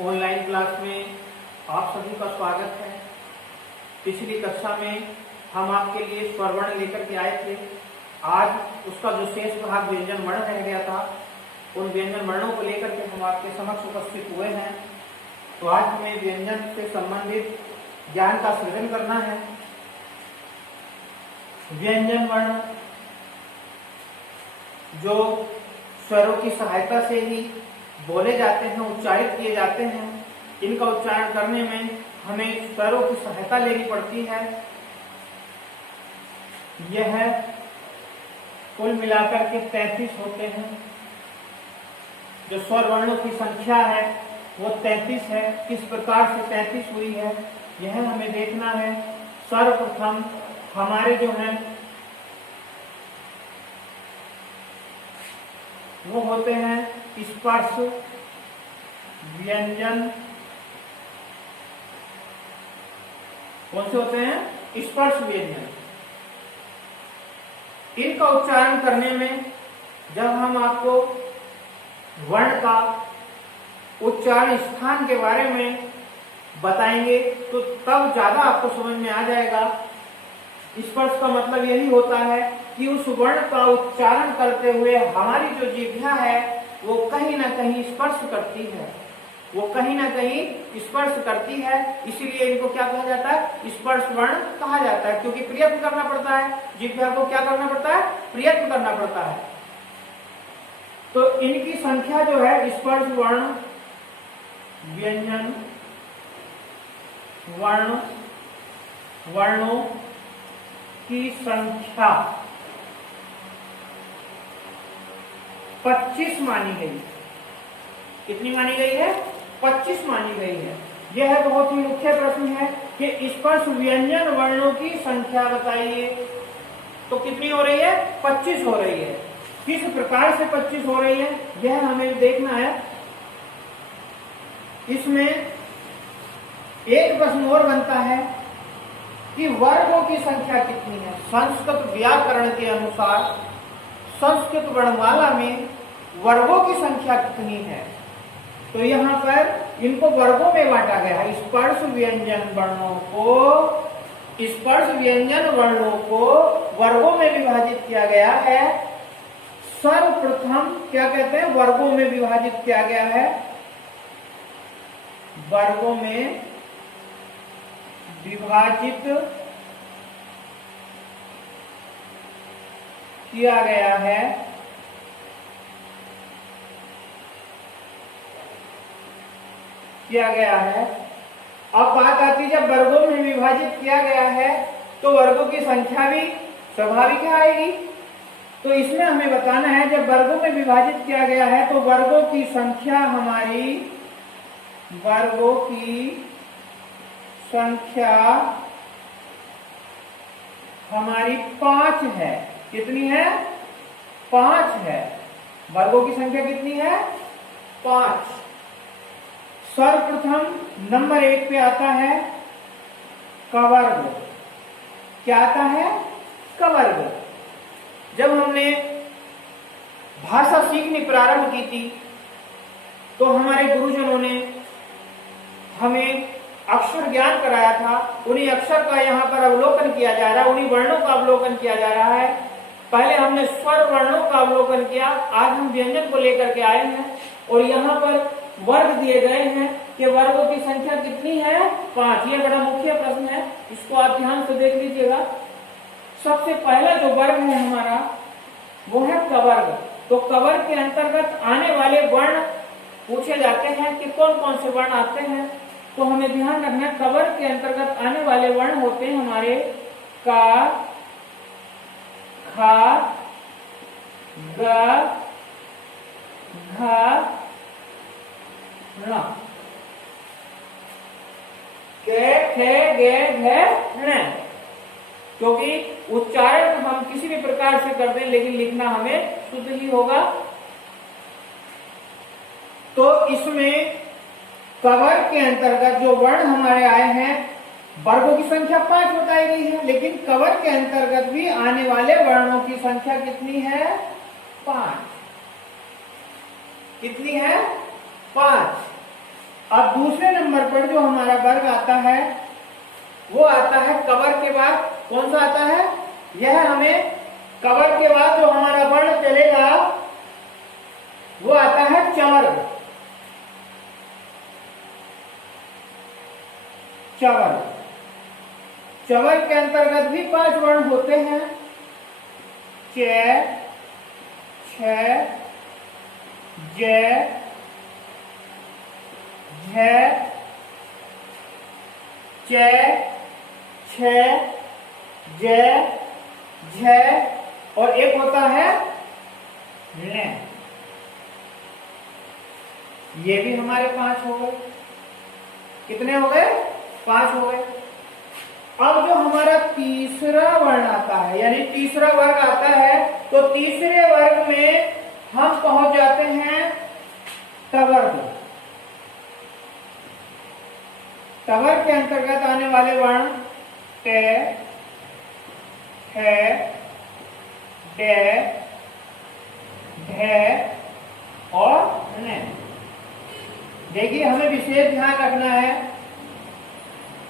Online class में आप सभी का स्वागत है। पिछली कक्षा में हम आपके लिए स्वरवर्ण लेकर के आए थे। आज उसका जो शेष भाग व्यंजन वर्ण रह गया था, उन व्यंजन वर्णों को लेकर के हम आपके समक्ष उपस्थित हुए हैं। तो आज हमें व्यंजन से संबंधित ज्ञान का सृजन करना है। व्यंजन वर्ण जो स्वरों की सहायता से ही बोले जाते हैं, उच्चारित किए जाते हैं, इनका उच्चारण करने में हमें स्वरों की सहायता लेनी पड़ती है। यह कुल मिलाकर के 33 होते हैं। जो स्वर वर्णों की संख्या है वो 33 है। किस प्रकार से 33 हुई है यह हमें देखना है। सर्वप्रथम हमारे जो हैं वो होते हैं स्पर्श व्यंजन। कौन से होते हैं? स्पर्श व्यंजन। इनका उच्चारण करने में जब हम आपको वर्ण का उच्चारण स्थान के बारे में बताएंगे तो तब ज्यादा आपको समझ में आ जाएगा। स्पर्श का मतलब यही होता है कि उस वर्ण का उच्चारण करते हुए हमारी जो जिह्वा है वो कहीं ना कहीं स्पर्श करती है, वो कहीं ना कहीं स्पर्श करती है। इसीलिए इनको क्या कहा जाता है? स्पर्श वर्ण कहा जाता है, क्योंकि प्रयत्न करना पड़ता है। जिह्वा को क्या करना पड़ता है? प्रयत्न करना पड़ता है। तो इनकी संख्या जो है स्पर्श वर्ण व्यंजन वर्ण वर्णों की संख्या 25 मानी गई। कितनी मानी गई है? 25 मानी गई है। यह बहुत ही मुख्य प्रश्न है कि स्पर्श व्यंजन वर्णों की संख्या बताइए। तो कितनी हो रही है? 25 हो रही है। किस प्रकार से 25 हो रही है यह हमें देखना है। इसमें एक प्रश्न और बनता है कि वर्गों की संख्या कितनी है। संस्कृत व्याकरण के अनुसार संस्कृत वर्णमाला में वर्गों की संख्या कितनी है? तो यहाँ पर इनको वर्गों में बांटा गया है। स्पर्श व्यंजन वर्णों को वर्गों में विभाजित किया गया है। सर्वप्रथम क्या कहते हैं? वर्गों में विभाजित किया गया है। वर्गों में विभाजित किया गया है। अब बात आती है जब वर्गों में विभाजित किया गया है तो वर्गों की संख्या भी स्वाभाविक आएगी। तो इसमें हमें बताना है जब वर्गों में विभाजित किया गया है तो वर्गों की संख्या हमारी 5 है। कितनी है? 5 है। वर्गों की संख्या कितनी है? 5। सर्वप्रथम नंबर 1 पे आता है कवर्ग। क्या आता है? कवर्ग। जब हमने भाषा सीखनी प्रारंभ की थी तो हमारे गुरुजनों ने हमें अक्षर ज्ञान कराया था। उन्हीं अक्षर का यहाँ पर अवलोकन किया जा रहा है, उन्हीं वर्णों का अवलोकन किया जा रहा है। पहले हमने स्वर वर्णों का अवलोकन किया, आज हम व्यंजन को लेकर के आए हैं और यहाँ पर वर्ग दिए गए हैं कि वर्गों की संख्या कितनी है? 5। ये बड़ा मुख्य प्रश्न है, इसको आप ध्यान से देख लीजिएगा। सबसे पहला जो वर्ग है हमारा वो है कवर्ग। तो कवर्ग के अंतर्गत आने वाले वर्ण पूछे जाते हैं कि कौन कौन से वर्ण आते हैं। तो हमें ध्यान रखना, कवर्ग के अंतर्गत आने वाले वर्ण होते हैं हमारे का, खा, ग, घ, ण। के, खे, गे, घे, ण। क्योंकि उच्चारण हम किसी भी प्रकार से कर दें लेकिन लिखना हमें शुद्ध ही होगा। तो इसमें कवर्ग के अंतर्गत जो वर्ण हमारे आए हैं वर्गों की संख्या 5 बताई गई है, लेकिन कवर्ग के अंतर्गत भी आने वाले वर्णों की संख्या कितनी है? 5। कितनी है? 5। अब दूसरे नंबर पर जो हमारा वर्ग आता है वो आता है कवर के बाद। कौन सा आता है? यह हमें कवर के बाद जो हमारा वर्ण चलेगा वो आता है चवर्ग। चवर्ग, चवर्ग के अंतर्गत भी 5 वर्ण होते हैं। च, छ, ज, झ, च, छ, ज, झ और एक होता है न। ये भी हमारे 5 हो गए। कितने हो गए? 5 हो गए। अब जो हमारा तीसरा वर्ण आता है यानी तीसरा वर्ग आता है तो तीसरे वर्ग में हम पहुंच जाते हैं टवर्ग। टवर्ग के अंतर्गत आने वाले वर्ण ट, ठ, ड, ढ और न। देखिए हमें विशेष ध्यान रखना है,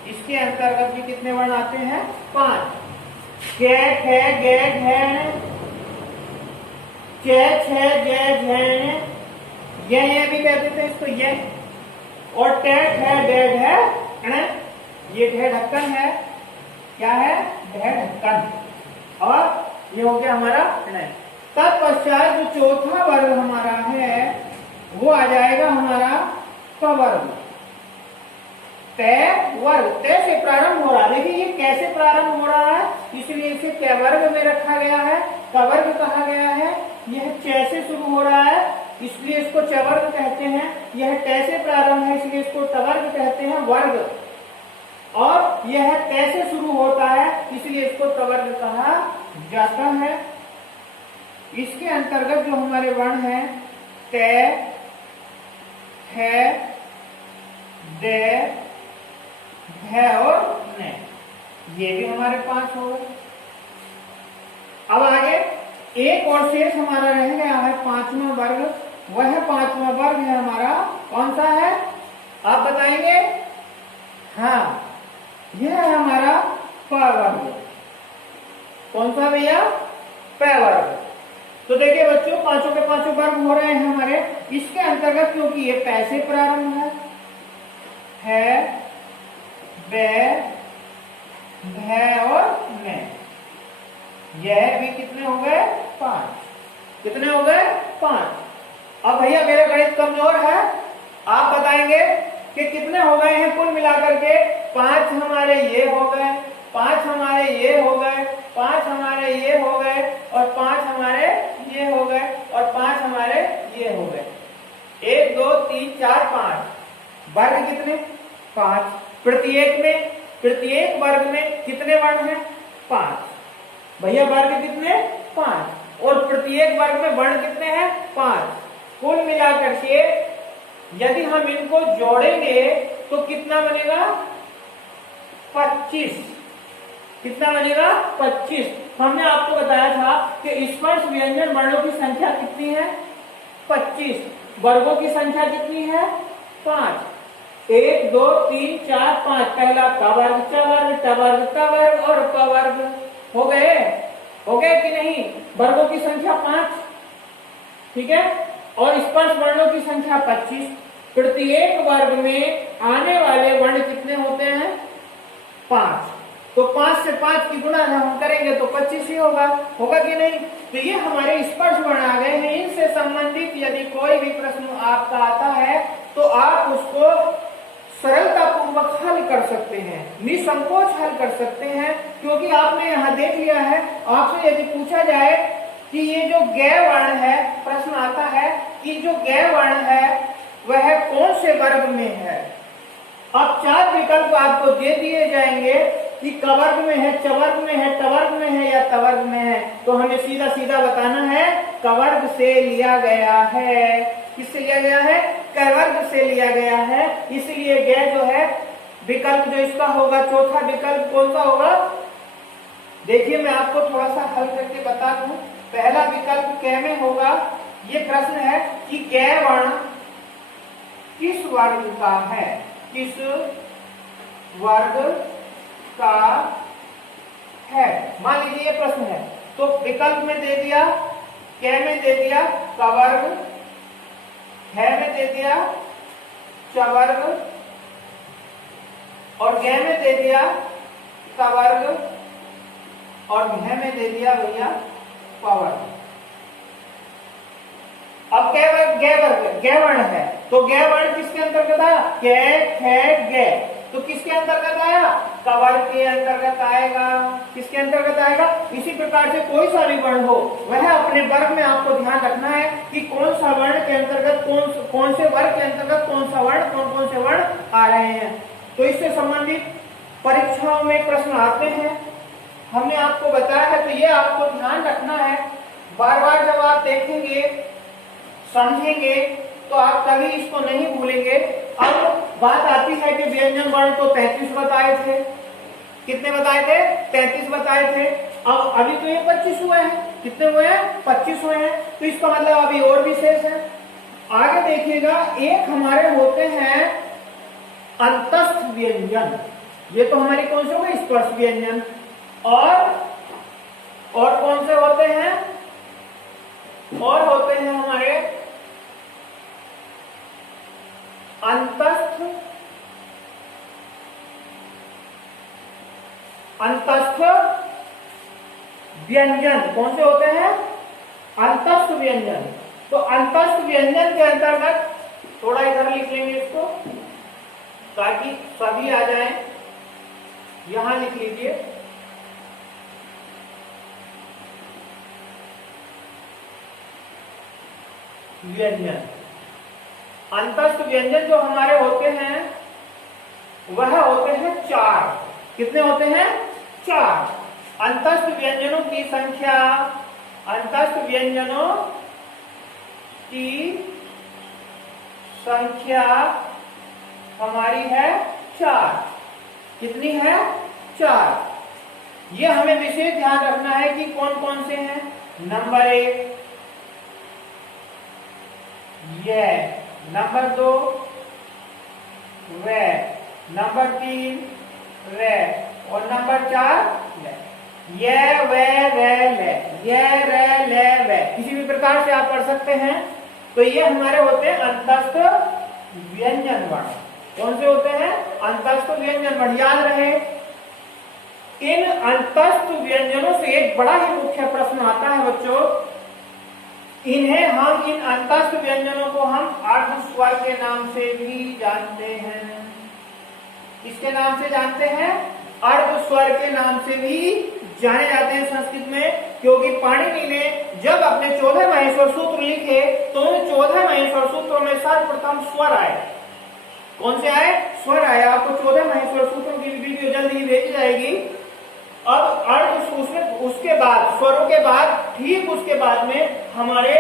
इसके अंतर्गत भी कितने वर्ण आते हैं? 5। क, ख, ग, घ, च, छ, ज, झ, ये भी कहते थे इसको ये। और ट, ठ, ड, ढ, ण। ये ढ ढक्कन है। क्या है? ढ ढक्कन। और ये हो गया हमारा ण। तत्पश्चात जो चौथा वर्ग हमारा है वो आ जाएगा हमारा कवर्ग। त वर्ग, त से प्रारंभ हो रहा है। देखिए ये कैसे प्रारंभ हो रहा है, इसलिए इसे कवर्ग में रखा गया है, कवर्ग कहा गया है। यह च से शुरू हो रहा है इसलिए इसको चवर्ग कहते हैं। यह ट से प्रारंभ है इसलिए इसको टवर्ग कहते हैं, वर्ग। और यह त से शुरू होता है इसलिए इसको टवर्ग कहा जाता है। इसके अंतर्गत जो हमारे वर्ण हैं त, ठ, ड, ढ और न, ये भी हमारे 5 हो गए। अब आगे एक और शेष हमारा रह गया है 5वां वर्ग। वह 5वां वर्ग है हमारा कौन सा है? आप बताएंगे? हाँ, यह है हमारा प वर्ग। कौन सा भैया? प वर्ग। तो देखिए बच्चों पांचों के पांचों वर्ग हो रहे हैं हमारे। इसके अंतर्गत क्योंकि ये पै से प्रारंभ है, ब, भ और न, यह भी कितने हो गए? 5। कितने हो गए? 5। अब भैया मेरा गणित कमजोर है, आप बताएंगे कि कितने हो गए हैं कुल मिलाकर के? 5 हमारे ये हो गए, 5 हमारे ये हो गए, 5 हमारे ये हो गए और 5 हमारे ये हो गए और 5 हमारे ये हो गए। 1 2 3 4 5 वर्ग कितने? 5। प्रत्येक वर्ग में कितने वर्ण हैं? 5। भैया वर्ग कितने? 5। और प्रत्येक वर्ग में वर्ण कितने हैं? 5। कुल मिलाकर के यदि हम इनको जोड़ेंगे तो कितना बनेगा? 25। कितना बनेगा? 25। हमने आपको बताया था कि स्पर्श व्यंजन वर्णों की संख्या कितनी है? 25। वर्गों की संख्या कितनी है? 5। 1 2 3 4 5। पहला क वर्ग, च वर्ग, ट वर्ग, त वर्ग और प वर्ग। हो गए? हो गए कि नहीं? वर्गों की संख्या 5, ठीक है। और स्पर्श वर्णों की संख्या 25। प्रत्येक वर्ग में आने वाले वर्ण कितने होते हैं? 5। तो 5 से 5 की गुणा हम करेंगे तो 25 ही होगा। होगा कि नहीं? तो ये हमारे स्पर्श वर्ण आ गए हैं। इनसे संबंधित यदि कोई भी प्रश्न आपका आता है तो आप उसको सरलता पूर्वक हल कर सकते हैं, निसंकोच हल कर सकते हैं। क्योंकि आपने यहाँ देख लिया है, आपसे यदि पूछा जाए कि ये जो ग वर्ण है, प्रश्न आता है कि जो ग वर्ण है वह कौन से वर्ग में है। अब 4 विकल्प आपको दे दिए जाएंगे कि क वर्ग में है, च वर्ग में है, ट वर्ग में है या त वर्ग में है। तो हमें सीधा सीधा बताना है क वर्ग से लिया गया है। किससे लिया गया है? क वर्ग से लिया गया है। इसलिए ग जो है विकल्प जो इसका होगा, चौथा विकल्प कौन सा होगा? देखिए मैं आपको थोड़ा सा हल करके बता दूं। पहला विकल्प क में होगा। ये प्रश्न है कि क वर्ण किस वर्ग का है, किस वर्ग का है। मान लीजिए ये प्रश्न है, तो विकल्प में दे दिया, क में दे दिया कवर्ग, है में दे दिया चवर्ग और ग में दे दिया तवर्ग और घ में दे दिया भैया पवर्ग। अब ग वर्ण है, तो ग वर्ण किसके अंतर्गत आया, क ख ग, तो किसके अंतर्गत आया, कवर्ग के अंतर्गत आएगा। किसके अंतर्गत आएगा, इसी प्रकार से कोई सा भी वर्ण हो वह अपने वर्ग में आपको ध्यान रखना है कि कौन सा वर्ण के अंतर्गत कौन से वर्ग के अंतर्गत कौन सा वर्ण, कौन से वर्ण आ रहे हैं। तो इससे संबंधित परीक्षाओं में प्रश्न आते हैं, हमने आपको बताया है, तो ये आपको ध्यान रखना है। बार बार जब आप देखेंगे समझेंगे तो आप कभी इसको नहीं भूलेंगे। अब बात आती है कि व्यंजन वर्ण तो 33 बताए थे, कितने बताए थे, 33 बताए थे। अब अभी तो ये 25 हुए हैं, कितने हुए हैं, 25 हुए हैं, तो इसका मतलब अभी और भी शेष है। आगे देखिएगा, एक हमारे होते हैं अंतस्थ व्यंजन, ये तो हमारी कौन से हो गए, स्पर्श व्यंजन। और कौन से होते हैं, और होते हैं हमारे अंतस्थ व्यंजन। कौन से होते हैं, अंतस्थ व्यंजन। तो अंतस्थ व्यंजन के अंतर्गत थोड़ा इधर लिख लेंगे इसको ताकि सभी आ जाएं, यहां लिख लीजिए। व्यंजन, अंतस्थ व्यंजन जो हमारे होते हैं वह होते हैं 4। कितने होते हैं, 4। अंतस्थ व्यंजनों की संख्या, अंतस्थ व्यंजनों की संख्या हमारी है 4। कितनी है, 4। ये हमें विशेष ध्यान रखना है कि कौन कौन से हैं। नंबर 1 ये, नंबर 2 वे, नंबर 3 रे और नंबर 4 ले। ये वे रे ले, ये रे ले वे, किसी भी प्रकार से आप पढ़ सकते हैं। तो ये हमारे होते हैं अंतस्थ व्यंजन वर्ण। कौन से होते हैं, अंतस्थ व्यंजन वर्ण। याद रहे, इन अंतस्थ व्यंजनों से एक बड़ा ही मुख्य प्रश्न आता है बच्चों, इन्हें हम, इन अंतस्थ व्यंजनों को हम अर्ध स्वर के नाम से भी जानते हैं। किसके नाम से जानते हैं, अर्ध स्वर के नाम से भी जाने जाते हैं संस्कृत में। क्योंकि पाणिनि ने जब अपने 14 महेश्वर सूत्र लिखे तो उन 14 महेश्वर सूत्रों में सर्वप्रथम स्वर आए। कौन से आए, स्वर आए। आपको 14 महेश्वर सूत्रों की वीडियो जल्द ही भेजी जाएगी। अब अर्ध, उसके बाद स्वरों के बाद, ठीक उसके बाद में हमारे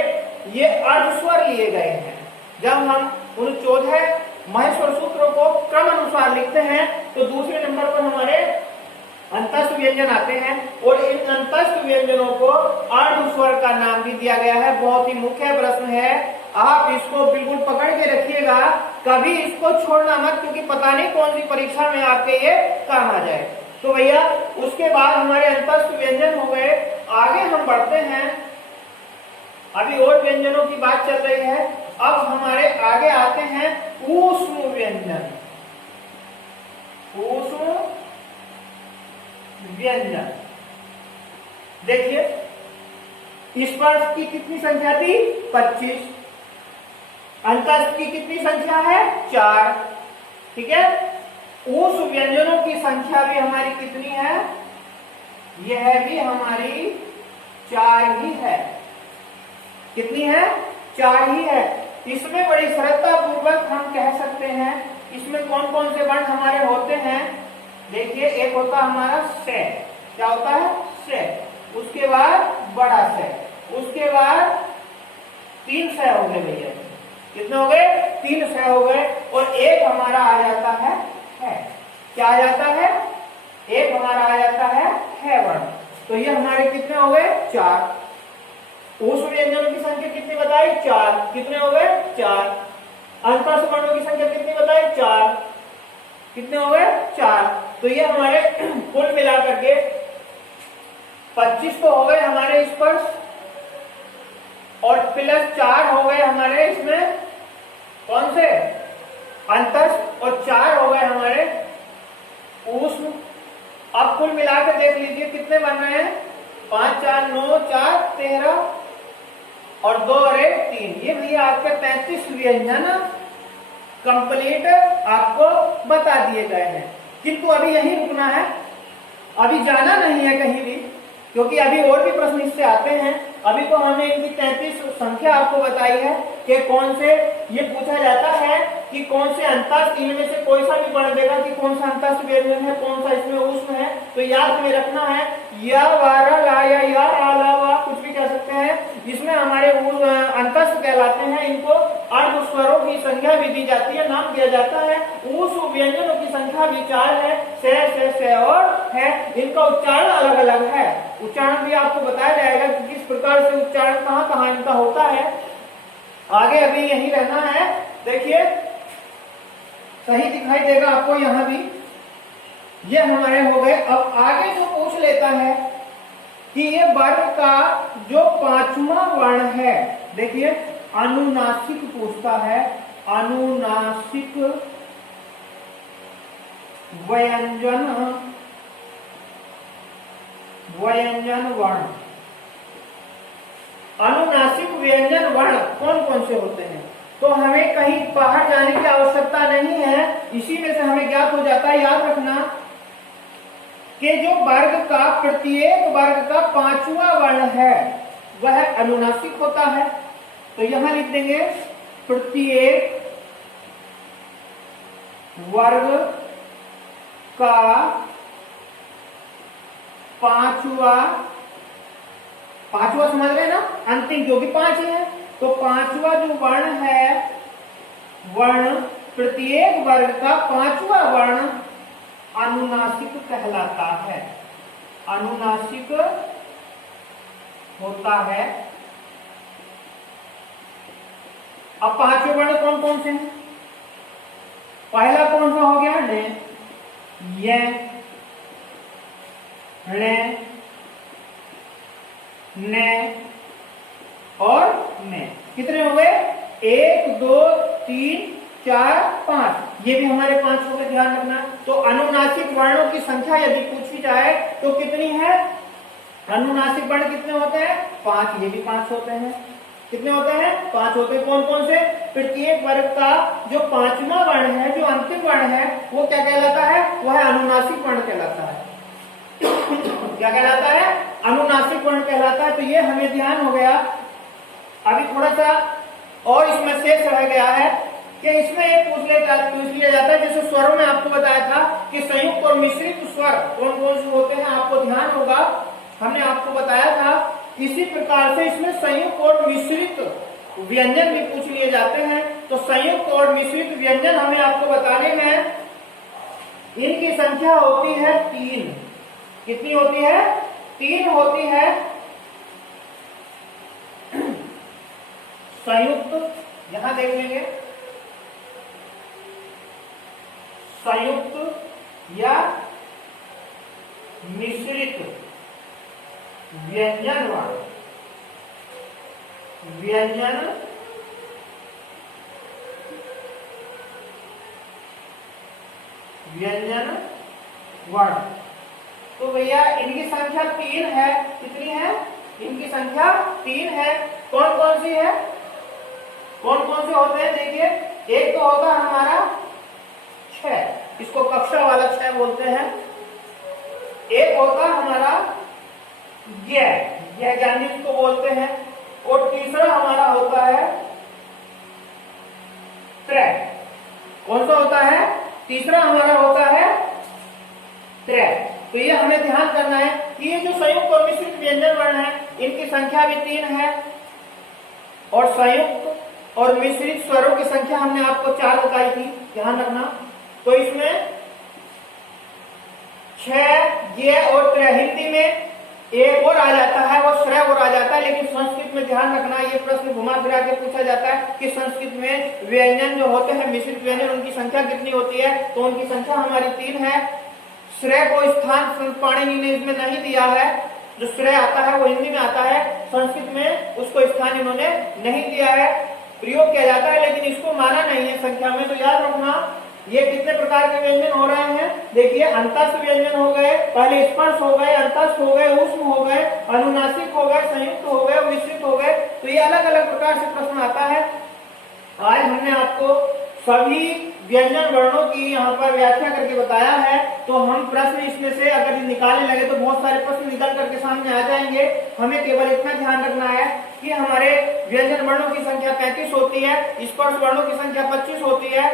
ये अर्ध स्वर लिए गए हैं। जब हम उन 14 महेश्वर सूत्रों को क्रम अनुसार लिखते हैं तो दूसरे नंबर पर हमारे अंतस्थ व्यंजन आते हैं। और इन अंतस्थ व्यंजनों को अर्ध स्वर का नाम भी दिया गया है। बहुत ही मुख्य प्रश्न है, आप इसको बिल्कुल पकड़ के रखिएगा, कभी इसको छोड़ना मत, क्योंकि पता नहीं कौन सी परीक्षा में आपके ये काम आ जाए। तो भैया उसके बाद हमारे अंतस्थ व्यंजन हो गए। आगे हम बढ़ते हैं, अभी और व्यंजनों की बात चल रही है। अब हमारे आगे आते हैं ऊष्म व्यंजन। ऊष्म व्यंजन, देखिए स्पर्श की कितनी संख्या थी, 25। अंतस्थ की कितनी संख्या है, 4। ठीक है, उस व्यंजनों की संख्या भी हमारी कितनी है, यह भी हमारी 4 ही है। कितनी है, 4 ही है। इसमें बड़ी सरलता पूर्वक हम कह सकते हैं इसमें कौन कौन से वर्ण हमारे होते हैं। देखिए, एक होता हमारा से, क्या होता है, से, उसके बाद बड़ा से, उसके बाद 3 से हो गए भैया। कितने हो गए, 3 से हो गए। और एक हमारा आ जाता है, क्या आ जाता है, एक हमारा आ जाता है वर्ण। तो ये हमारे कितने हो गए, 4। उस व्यंजनों की संख्या कितनी बताई, 4। कितने हो गए, 4। अंतस्थ वर्णों की संख्या कितनी बताए? 4। कितने हो गए? 4। तो ये हमारे कुल मिलाकर के 25 तो हो गए हमारे स्पर्श, और प्लस 4 हो गए हमारे इसमें कौन से? अंतस्थ, और 4 हो गए हमारे ऊष्म। अब कुल मिलाकर देख लीजिए कितने बन रहे हैं? 5 4 9 4 13 और 2 और 1 3। ये भैया आपके 33 व्यंजन कंप्लीट आपको बता दिए गए हैं। किंतु अभी यहीं रुकना है, अभी जाना नहीं है कहीं भी, क्योंकि अभी और भी प्रश्न इससे आते हैं। अभी तो हमने इनकी 33 संख्या आपको बताई है कि कौन से, ये पूछा जाता है कि कौन से अंतस्थ, इनमें से कोई सा भी पढ़ देगा कि कौन सा अंतस्थ व्यंजन है, कौन सा इसमें ऊष्म है। तो याद में रखना है, या वारा ला या ला वा कुछ भी कह सकते हैं, इसमें हमारे अंतस्थ कहलाते हैं। इनको अर्ध स्वरों की संख्या भी दी जाती है, नाम दिया जाता है। ऊष्म व्यंजनों की संख्या भी 4 है, से और है। इनका उच्चारण अलग अलग है, उच्चारण भी आपको बताया जाएगा कि किस प्रकार से उच्चारण कहाँ कहाँ इनका होता है। आगे अभी यही रहना है। देखिए सही दिखाई देगा आपको यहां भी, ये हमारे हो गए। अब आगे जो पूछ लेता है कि ये वर्ग का जो 5वां वर्ण है, देखिए अनुनासिक पूछता है, अनुनासिक व्यंजन वर्ण। अनुनासिक व्यंजन वर्ण कौन कौन से होते हैं? तो हमें कहीं बाहर जाने की आवश्यकता नहीं है, इसी में से हमें ज्ञात हो जाता है। याद रखना कि जो वर्ग का, प्रत्येक वर्ग का 5वां वर्ण है वह अनुनासिक होता है। तो यहां लिख देंगे प्रत्येक वर्ग का 5वां समझ रहे हैं ना, अंतिम जो कि 5 है। तो 5वां जो वर्ण है, वर्ण प्रत्येक वर्ग का 5वां वर्ण अनुनासिक कहलाता है, अनुनासिक होता है। अब 5वें वर्ण कौन कौन से हैं? पहला कौन सा हो गया? ने, ये, णे, ने और ने। कितने हो गए? 1 2 3 4 5। ये भी हमारे 5 हो गए, ध्यान रखना। तो अनुनासिक वर्णों की संख्या यदि पूछी जाए तो कितनी है? अनुनासिक वर्ण कितने होते हैं? 5। ये भी 5 होते हैं। कितने होते हैं? 5 होते हैं। कौन कौन से? प्रत्येक वर्ग का जो 5वां वर्ण है, जो अंतिम वर्ण है, वो क्या कहलाता है? वह अनुनासिक वर्ण कहलाता है। क्या कहलाता है? अनुनासिक वर्ण कहलाता है। तो ये हमें ध्यान हो गया। अभी थोड़ा सा और इसमें शेष रह गया है कि इसमें एक पूछ लिया जाता है, जैसे स्वरों में आपको बताया था कि संयुक्त और मिश्रित स्वर कौन कौन से होते हैं, आपको ध्यान होगा, हमने आपको बताया था। इसी प्रकार से इसमें संयुक्त और मिश्रित व्यंजन भी पूछ लिए जाते हैं। तो संयुक्त और मिश्रित व्यंजन हमें आपको बताने में, इनकी संख्या होती है 3। कितनी होती है? 3 होती है। संयुक्त, यहां देख लेंगे, संयुक्त या मिश्रित व्यंजन वर्ण, व्यंजन वर्ण। तो भैया इनकी संख्या 3 है। कितनी है? इनकी संख्या 3 है। कौन कौन सी है? कौन कौन से होते हैं? देखिए, एक तो होता है हमारा 6, इसको कक्षा वाला 6 बोलते हैं। एक होता हमारा यह ज्ञानी इसको बोलते हैं। और तीसरा हमारा होता है त्रय। कौन सा होता है? तीसरा हमारा होता है त्रय। तो ये हमें ध्यान करना है कि ये जो संयुक्त और मिश्रित व्यंजन वर्ण है, इनकी संख्या भी 3 है। और संयुक्त और मिश्रित स्वरों की संख्या हमने आपको 4 बताई थी, ध्यान रखना। तो इसमें 6 ये और त्रय, हिंदी में एक और आ जाता है, वो श्रय और आ जाता है। लेकिन संस्कृत में ध्यान रखना, ये प्रश्न घुमा फिरा के पूछा जाता है कि संस्कृत में व्यंजन जो होते हैं, मिश्रित व्यंजन, उनकी संख्या कितनी होती है? तो उनकी संख्या हमारी 3 है। श्रय को स्थान पाणिनि ने इसमें नहीं दिया है। जो श्रय आता है वो हिंदी में आता है, संस्कृत में उसको स्थान इन्होंने नहीं दिया है। प्रयोग किया जाता है लेकिन इसको माना नहीं है संख्या में। तो याद रखना, ये कितने प्रकार के व्यंजन हो रहे हैं? देखिए, अंतस्थ व्यंजन हो गए, पहले स्पर्श हो गए, अंतस्थ हो गए, ऊष्म हो गए, अनुनासिक हो गए, संयुक्त हो गए, मिश्रित हो गए। तो ये अलग अलग प्रकार से प्रश्न आता है। आज हमने आपको सभी व्यंजन वर्णों की यहाँ पर व्याख्या करके बताया है। तो हम प्रश्न इसमें से अगर निकालने लगे तो बहुत सारे प्रश्न निकल करके सामने आ जाएंगे। हमें केवल इतना ध्यान रखना है कि हमारे व्यंजन वर्णों की संख्या 35 होती है, स्पर्श वर्णों की संख्या 25 होती है,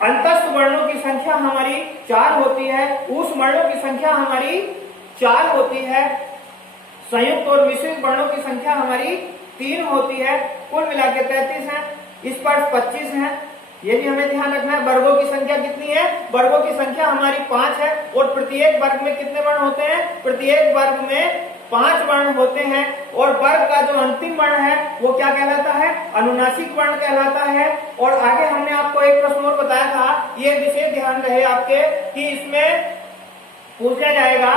अंतस्थ वर्णों की संख्या हमारी 4 होती है, ऊष्म वर्णों की संख्या हमारी 4 होती है, संयुक्त और मिश्रित वर्णों की संख्या हमारी 3 होती है। कुल मिलाकर 33 है, स्पर्श 25 है। ये भी हमें ध्यान रखना है। वर्गों की संख्या कितनी है? वर्गों की संख्या हमारी 5 है। और प्रत्येक वर्ग में कितने वर्ण होते हैं? प्रत्येक वर्ग में 5 वर्ण होते हैं। और वर्ग का जो अंतिम वर्ण है वो क्या कहलाता है? अनुनासिक वर्ण कहलाता है। और आगे हमने आपको एक प्रश्न और बताया था, ये विशेष ध्यान रहे आपके कि इसमें पूछा जाएगा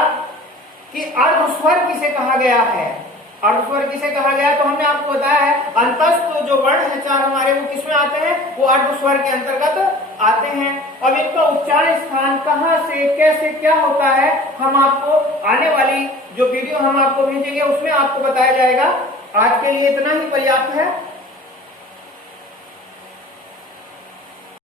कि अर्धस्वर किसे कहा गया है? अर्धस्वर किसे कहा गया? तो हमने आपको बताया है अंतस्थ जो वर्ण है 4 हमारे, वो किसमें आते हैं? वो अर्धस्वर के अंतर्गत आते हैं। अब इनका उच्चारण स्थान कहाँ से, कैसे, क्या होता है, हम आपको आने वाली जो वीडियो हम आपको भेजेंगे उसमें आपको बताया जाएगा। आज के लिए इतना ही पर्याप्त है।